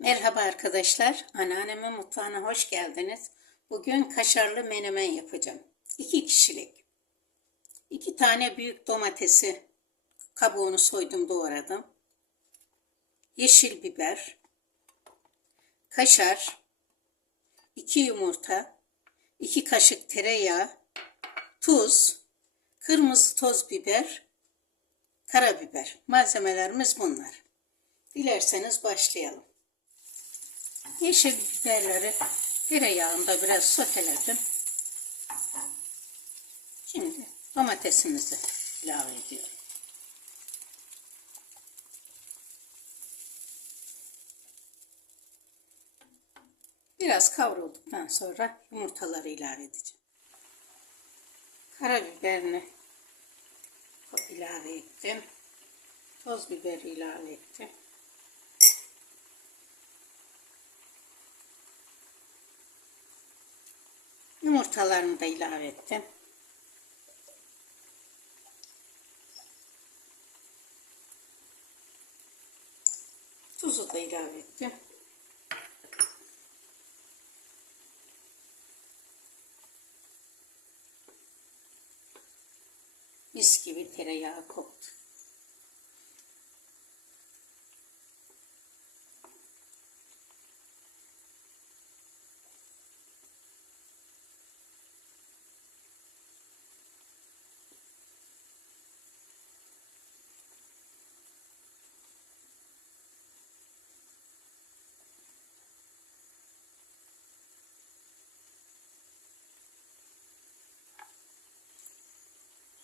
Merhaba arkadaşlar. Anneannemin mutfağına hoş geldiniz. Bugün kaşarlı menemen yapacağım. İki kişilik. İki tane büyük domatesi kabuğunu soydum doğradım. Yeşil biber, kaşar, iki yumurta, iki kaşık tereyağı, tuz, kırmızı toz biber, karabiber. Malzemelerimiz bunlar. Dilerseniz başlayalım. Yeşil biberleri tereyağında biraz soteledim. Şimdi domatesimizi ilave ediyorum. Biraz kavrulduktan sonra yumurtaları ilave edeceğim. Karabiberini ilave ettim. Toz biberi ilave ettim. Yumurtalarını da ilave ettim. Tuzu da ilave ettim. Mis gibi tereyağı koktu.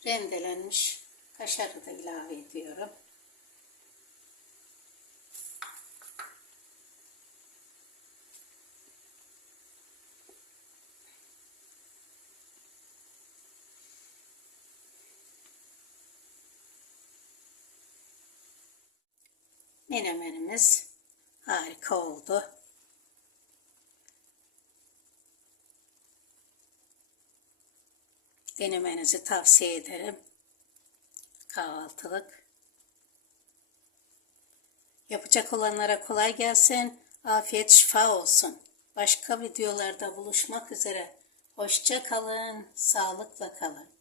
Rendelenmiş kaşarı da ilave ediyorum. Menemenimiz harika oldu. Denemenizi tavsiye ederim. Kahvaltılık. Yapacak olanlara kolay gelsin. Afiyet şifa olsun. Başka videolarda buluşmak üzere. Hoşça kalın, sağlıkla kalın.